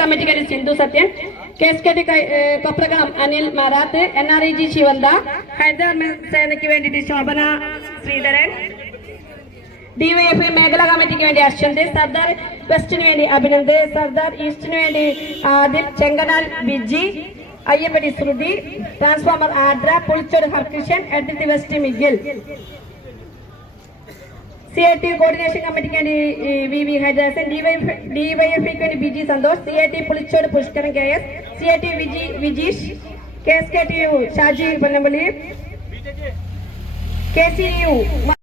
കമ്മിറ്റിക്ക് വേണ്ടി Sindhu Sathyan K S K T Koprakalam Anil Marath N R E G Sivantha Hyderabad സേനയ്ക്ക് വേണ്ടിയിട്ട് Shobhana Sreedharan. DYFI മേഖലാ കമ്മിറ്റിക്ക് വേണ്ടി അശ്വന്ത് സർദാർ വെസ്റ്റിന് വേണ്ടി അഭിനന്ദ് സർദാർ ഈസ്റ്റിന് വേണ്ടി ആദിൽ ചെങ്കനാൽ ബിജി അയ്യപ്പടി ശ്രുതി ട്രാൻസ്ഫോമർ ആഡ്ര പുളിച്ചോട് ഹർകൃഷ്ണൻ എഡിറ്റ് വെസ്റ്റ് മിഗിൽ. സി ഐ ടി കോർഡിനേഷൻ കമ്മിറ്റിക്ക് വേണ്ടി വി വി ഹരിദാസൻ ഡിവൈഎഫ്ഐക്ക് വേണ്ടി B G Santhosh C I T Pulichode Pushkaran K S C I T Viji Vijeesh K S K T U Shaji Ponnampally K C U